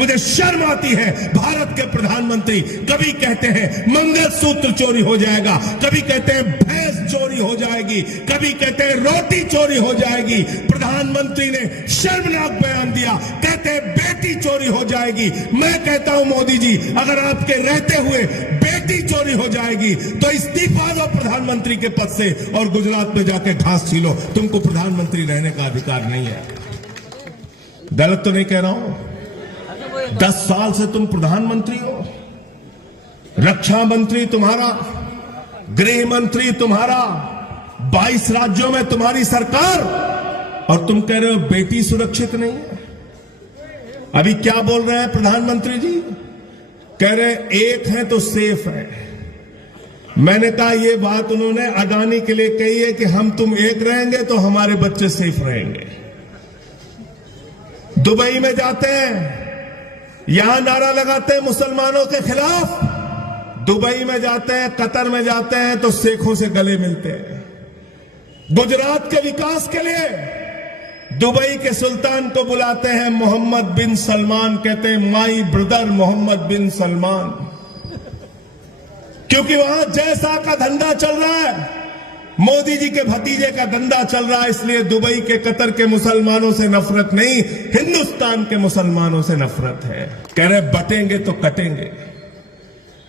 मुझे शर्म आती है। भारत के प्रधानमंत्री कभी कहते हैं मंगलसूत्र चोरी हो जाएगा, कभी कहते हैं भैंस चोरी हो जाएगी, कभी कहते हैं रोटी चोरी हो जाएगी। प्रधानमंत्री ने शर्मनाक बयान दिया, कहते हैं बेटी चोरी हो जाएगी। मैं कहता हूं मोदी जी, अगर आपके रहते हुए बेटी चोरी हो जाएगी तो इस्तीफा दो प्रधानमंत्री के पद से और गुजरात में जाके घास छीलो। तुमको प्रधानमंत्री रहने का अधिकार नहीं है। गलत तो नहीं कह रहा हूं? 10 साल से तुम प्रधानमंत्री हो, रक्षा मंत्री तुम्हारा, गृह मंत्री तुम्हारा, 22 राज्यों में तुम्हारी सरकार, और तुम कह रहे हो बेटी सुरक्षित नहीं है। अभी क्या बोल रहे हैं प्रधानमंत्री जी? कह रहे एक है तो सेफ है। मैंने कहा ये बात उन्होंने अडानी के लिए कही है कि हम तुम एक रहेंगे तो हमारे बच्चे सेफ रहेंगे। दुबई में जाते हैं, यहां नारा लगाते हैं मुसलमानों के खिलाफ, दुबई में जाते हैं, कतर में जाते हैं तो शेखों से गले मिलते हैं। गुजरात के विकास के लिए दुबई के सुल्तान को बुलाते हैं मोहम्मद बिन सलमान, कहते हैं माई ब्रदर मोहम्मद बिन सलमान, क्योंकि वहां जैसा का धंधा चल रहा है, मोदी जी के भतीजे का धंधा चल रहा है। इसलिए दुबई के कतर के मुसलमानों से नफरत नहीं, हिंदुस्तान के मुसलमानों से नफरत है। कह रहे बटेंगे तो कटेंगे।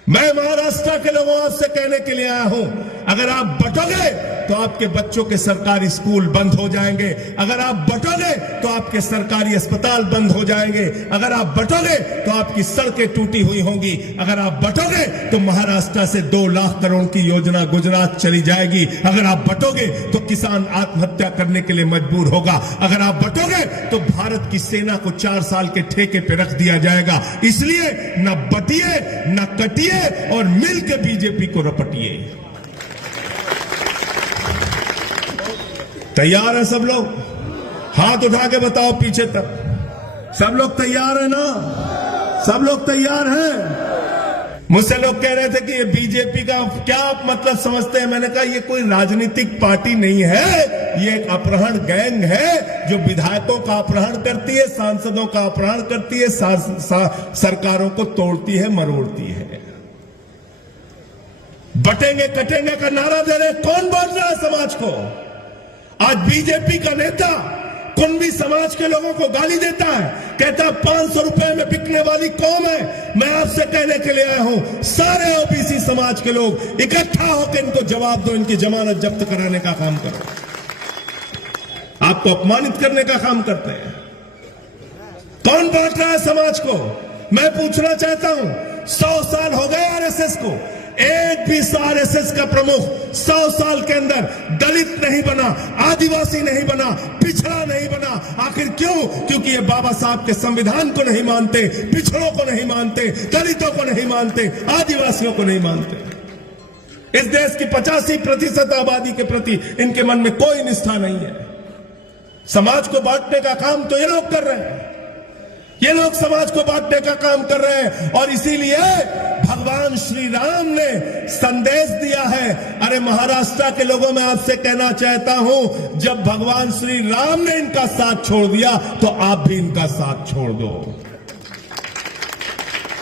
मैं महाराष्ट्र के लोगों से कहने के लिए आया हूं, अगर आप बटोगे तो आपके बच्चों के सरकारी स्कूल बंद हो जाएंगे, अगर आप बटोगे तो आपके सरकारी अस्पताल बंद हो जाएंगे, अगर आप बटोगे तो आपकी सड़कें टूटी हुई होंगी, अगर आप बटोगे तो महाराष्ट्र से 2 लाख करोड़ की योजना गुजरात चली जाएगी, अगर आप बटोगे तो किसान आत्महत्या करने के लिए मजबूर होगा, अगर आप बटोगे तो भारत की सेना को 4 साल के ठेके पे रख दिया जाएगा। इसलिए न बटिए न कटिए और मिलकर बीजेपी को रपटिए। तैयार है सब लोग? हाथ उठा के बताओ पीछे तक। सब लोग तैयार है ना? सब लोग तैयार हैं? मुझसे लोग कह रहे थे कि ये बीजेपी का क्या आप मतलब समझते हैं? मैंने कहा ये कोई राजनीतिक पार्टी नहीं है, ये एक अपहरण गैंग है जो विधायकों का अपहरण करती है, सांसदों का अपहरण करती है, सरकारों को तोड़ती है, मरोड़ती है। बटेंगे कटेंगे का नारा दे रहे, कौन बोल रहा है समाज को? आज बीजेपी का नेता कुंभी समाज के लोगों को गाली देता है, कहता है 500 रुपए में बिकने वाली कौम है। मैं आपसे कहने के लिए आया हूं, सारे ओबीसी समाज के लोग इकट्ठा होकर इनको जवाब दो, इनकी जमानत जब्त कराने का काम करो। आपको अपमानित करने का काम करते हैं। कौन बांट रहा है समाज को? मैं पूछना चाहता हूं, 100 साल हो गए आरएसएस को, एक भी आरएसएस का प्रमुख 100 साल के अंदर दलित नहीं बना, आदिवासी नहीं बना, पिछड़ा नहीं बना। आखिर क्यों? क्योंकि ये बाबा साहब के संविधान को नहीं मानते, पिछड़ों को नहीं मानते, दलितों को नहीं मानते, आदिवासियों को नहीं मानते। इस देश की 85% आबादी के प्रति इनके मन में कोई निष्ठा नहीं है। समाज को बांटने का काम तो ये लोग कर रहे हैं, ये लोग समाज को बांटने का काम कर रहे हैं। और इसीलिए भगवान श्री राम ने संदेश दिया है। अरे महाराष्ट्र के लोगों में आपसे कहना चाहता हूं, जब भगवान श्री राम ने इनका साथ छोड़ दिया तो आप भी इनका साथ छोड़ दो।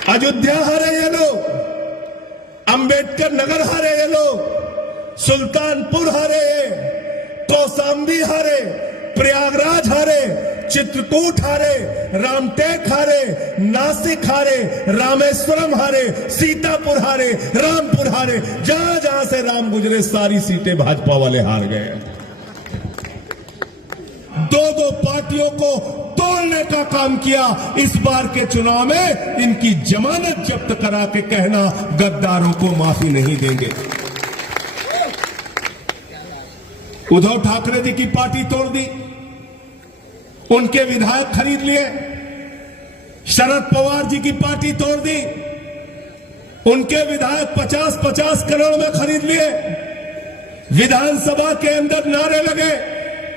अयोध्या हारे ये लोग, अंबेडकर नगर हारे ये लोग, सुल्तानपुर हारे, कौशाम्बी हारे, प्रयागराज हारे, चित्रकूट हारे, रामटेक हारे, नासिक हारे, रामेश्वरम हारे, सीतापुर हारे, रामपुर हारे, जहां जहां से राम गुजरे सारी सीटें भाजपा वाले हार गए। 2 पार्टियों को तोड़ने का काम किया। इस बार के चुनाव में इनकी जमानत जब्त करा के कहना गद्दारों को माफी नहीं देंगे। उद्धव ठाकरे जी की पार्टी तोड़ दी, उनके विधायक खरीद लिए। शरद पवार जी की पार्टी तोड़ दी, उनके विधायक 50-50 करोड़ में खरीद लिए। विधानसभा के अंदर नारे लगे,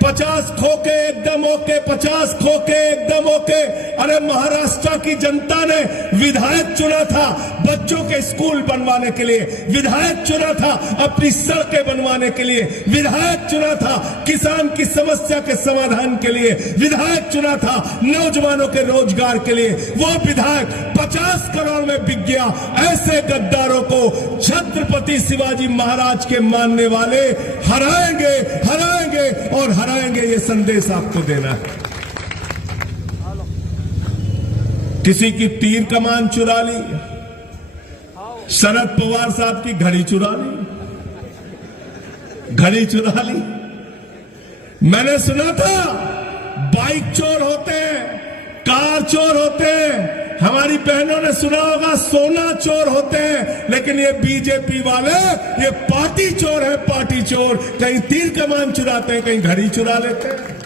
50 खोके एकदम ओके, 50 खोके एकदम ओके। अरे महाराष्ट्र की जनता ने विधायक चुना था बच्चों के स्कूल बनवाने के लिए, विधायक चुना था अपनी सड़कें बनवाने के लिए, विधायक चुना था किसान की समस्या के समाधान के लिए, विधायक चुना था नौजवानों के रोजगार के लिए। वो विधायक 50 करोड़ में बिक गया। ऐसे गद्दारों को छत्रपति शिवाजी महाराज के मानने वाले हराएंगे, हराएंगे और हराएंगे, ये संदेश आपको देना है। किसी की तीर कमान चुरा ली, शरद पवार साहब की घड़ी चुरा ली, घड़ी चुरा ली। मैंने सुना था बाइक चोर होते हैं, कार चोर होते हैं, हमारी बहनों ने सुना होगा सोना चोर होते हैं, लेकिन ये बीजेपी वाले ये पार्टी चोर है, पार्टी चोर। कहीं तीर कमान चुराते हैं, कहीं घड़ी चुरा लेते हैं।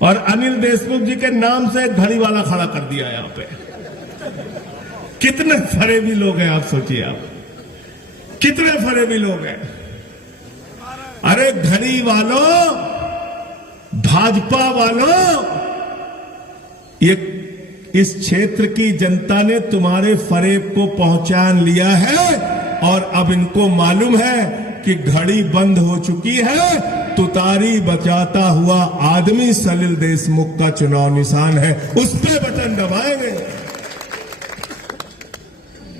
और अनिल देशमुख जी के नाम से एक घड़ी वाला खड़ा कर दिया यहां पे। कितने फरेबी लोग हैं आप सोचिए, आप कितने फरेबी लोग हैं। अरे घड़ी वालों, भाजपा वालों, ये इस क्षेत्र की जनता ने तुम्हारे फरेब को पहचान लिया है और अब इनको मालूम है कि घड़ी बंद हो चुकी है। तुतारी बचाता हुआ आदमी सलिल देशमुख का चुनाव निशान है, उस पर बटन दबाएंगे।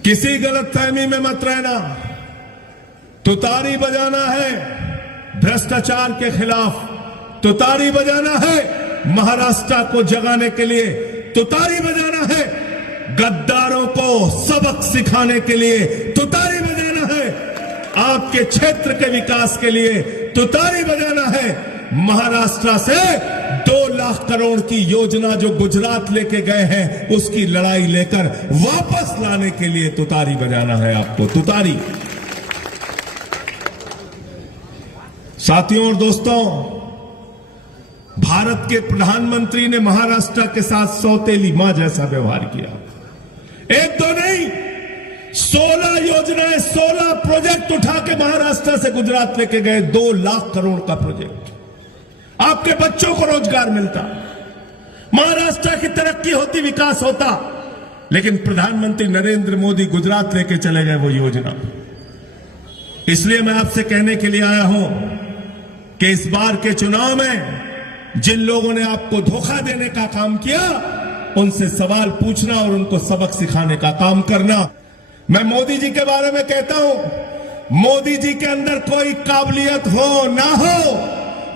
किसी गलतफहमी में मत रहना। तुतारी बजाना है भ्रष्टाचार के खिलाफ, तुतारी बजाना है महाराष्ट्र को जगाने के लिए, तुतारी बजाना है गद्दारों को सबक सिखाने के लिए, तुतारी बजाना है आपके क्षेत्र के विकास के लिए, तुतारी बजाना है महाराष्ट्र से 2 लाख करोड़ की योजना जो गुजरात लेके गए हैं उसकी लड़ाई लेकर वापस लाने के लिए तुतारी बजाना है आपको, तुतारी। साथियों और दोस्तों, भारत के प्रधानमंत्री ने महाराष्ट्र के साथ सौतेली मां जैसा व्यवहार किया। एक दो नहीं, 16 योजनाएं, 16 प्रोजेक्ट उठा के महाराष्ट्र से गुजरात लेके गए। 2 लाख करोड़ का प्रोजेक्ट, आपके बच्चों को रोजगार मिलता, महाराष्ट्र की तरक्की होती, विकास होता। लेकिन प्रधानमंत्री नरेंद्र मोदी गुजरात लेके चले गए वो योजना। इसलिए मैं आपसे कहने के लिए आया हूं कि इस बार के चुनाव में जिन लोगों ने आपको धोखा देने का काम किया, उनसे सवाल पूछना और उनको सबक सिखाने का काम करना। मैं मोदी जी के बारे में कहता हूं, मोदी जी के अंदर कोई काबिलियत हो ना हो,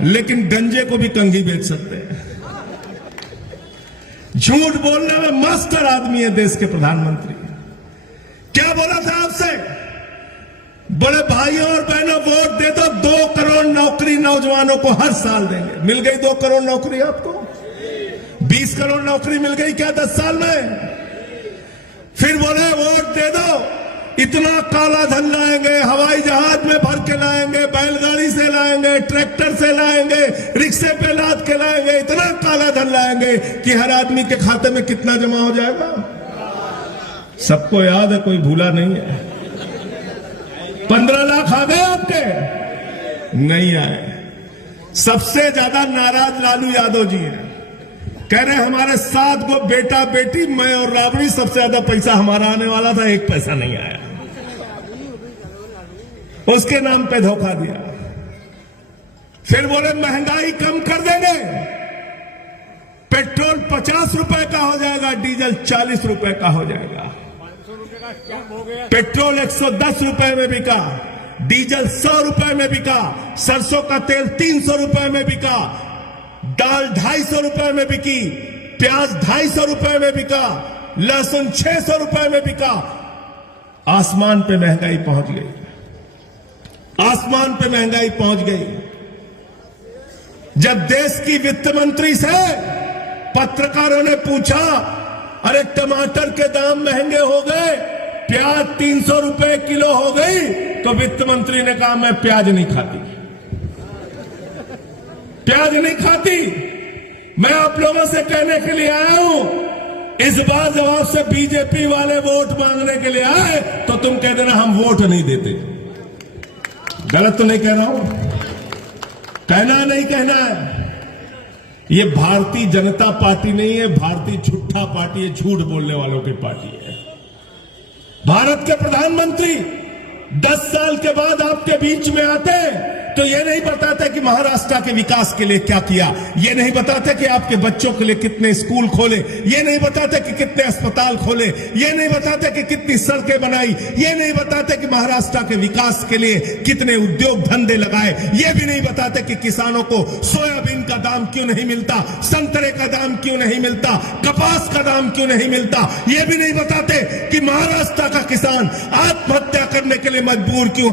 लेकिन गंजे को भी कंघी बेच सकते हैं। झूठ बोलने में मास्टर आदमी है देश के प्रधानमंत्री। क्या बोला था आपसे? बड़े भाइयों और बहनों, वोट दे दो, 2 करोड़ नौकरी नौजवानों को हर साल देंगे। मिल गई 2 करोड़ नौकरी आपको? 20 करोड़ नौकरी मिल गई क्या 10 साल में? फिर बोले वोट दे दो, इतना काला धन लाएंगे, हवाई जहाज में भर के लाएंगे, बैलगाड़ी से लाएंगे, ट्रैक्टर से लाएंगे, रिक्शे पे लाद के लाएंगे, इतना काला धन लाएंगे कि हर आदमी के खाते में कितना जमा हो जाएगा? सबको याद है, कोई भूला नहीं है। 15 लाख आ गए आपके? नहीं आए। सबसे ज्यादा नाराज लालू यादव जी हैं। कह रहे हमारे 7 गो बेटा बेटी, मैं और राबड़ी, सबसे ज्यादा पैसा हमारा आने वाला था, 1 पैसा नहीं आया। उसके नाम पे धोखा दिया। फिर बोले महंगाई कम कर देंगे, पेट्रोल 50 रुपए का हो जाएगा, डीजल 40 रुपए का हो जाएगा। पेट्रोल 110 रुपए में बिका, डीजल 100 रुपए में बिका, सरसों का तेल 300 रुपए में बिका, दाल 250 रुपए में बिकी, प्याज 250 रुपए में बिका, लहसुन 600 रुपए में बिका। आसमान पे महंगाई पहुंच गई, आसमान पे महंगाई पहुंच गई। जब देश की वित्त मंत्री से पत्रकारों ने पूछा, अरे टमाटर के दाम महंगे हो गए, प्याज 300 रुपए किलो हो गई, तो वित्त मंत्री ने कहा मैं प्याज नहीं खाती, प्याज नहीं खाती। मैं आप लोगों से कहने के लिए आया हूं, इस बार जब आपसे बीजेपी वाले वोट मांगने के लिए आए तो तुम कह देना हम वोट नहीं देते। गलत तो नहीं कह रहा हूं? कहना नहीं कहना है। ये भारतीय जनता पार्टी नहीं है, भारतीय झूठा पार्टी है, झूठ बोलने वालों की पार्टी है। भारत के प्रधानमंत्री 10 साल के बाद आपके बीच में आते तो ये नहीं बताते कि महाराष्ट्र के विकास के लिए क्या किया, ये नहीं बताते कि आपके बच्चों के लिए कितने स्कूल खोले, ये नहीं बताते कि कितने अस्पताल खोले, ये नहीं बताते कि कितनी सड़कें बनाई, ये नहीं बताते कि महाराष्ट्र के विकास के लिए कितने उद्योग धंधे लगाए, ये भी नहीं बताते कि किसानों को सोयाबीन का दाम क्यों नहीं मिलता, संतरे का दाम क्यों नहीं मिलता, कपास का दाम क्यों नहीं मिलता, ये भी नहीं बताते कि महाराष्ट्र का किसान आत्महत्या करने के लिए मजबूर क्यों